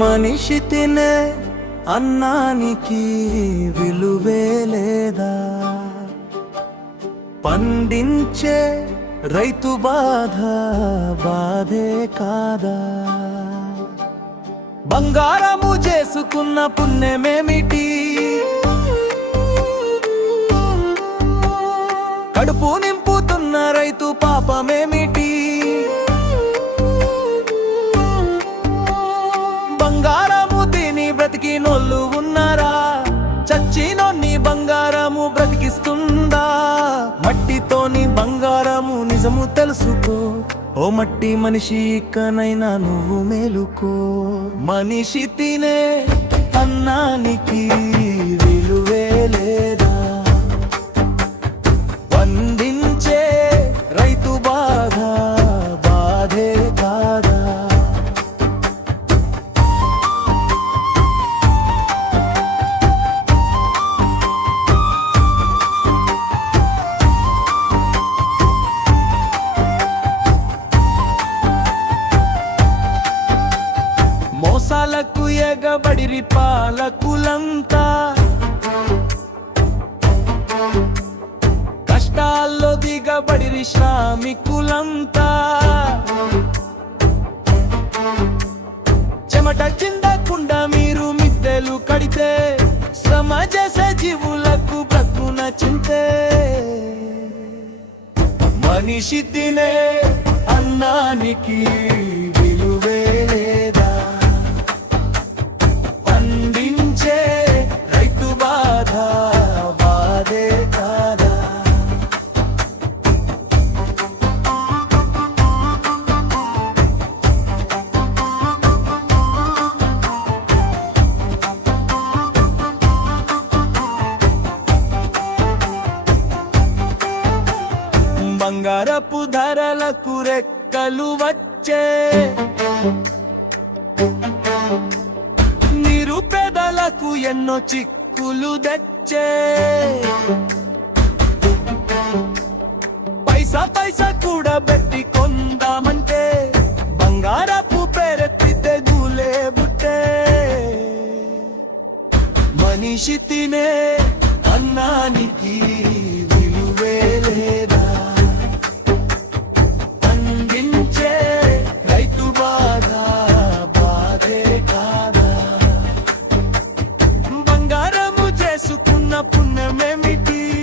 మనిషి తినే అన్నానికి విలువే లేదా? పండించే రైతు బాధ బాధే కాదా? బంగారము చేసుకున్న పుణ్యమేమిటి? కడుపు నింపుతున్న రైతు పాపమేమిటి? బ్రతికినోళ్ళు ఉన్నారా? చచ్చినోన్ని బంగారము బ్రతికిస్తుందా? మట్టితోని బంగారము నిజము తెలుసుకో. ఓ మట్టి మనిషి ఇక్కనైనా నువ్వు మేలుకో. మనిషి తినే అన్నానికి మోసాలకు ఎగబడిరి పాలకులంతా. కష్టాల్లో దిగబడిరి శ్రామికులంతా. చెమట చిందకుండా మీరు మిద్దెలు కడితే సమాజ సజీవులకు జీవులకు బ్రతున చింతే. మనిషి తినే అన్నానికి బంగారపు ధరలకు రెక్కలు వచ్చే నిరుపేదలకు ఎన్నో చిక్కులు తెచ్చే. పైసా పైసా కూడా పెట్టి కొందామంటే బంగారపు పేరెత్తితే గూలే బుట్టే. మనిషి తినే అన్నానికి విలువే లేదు? Let me be.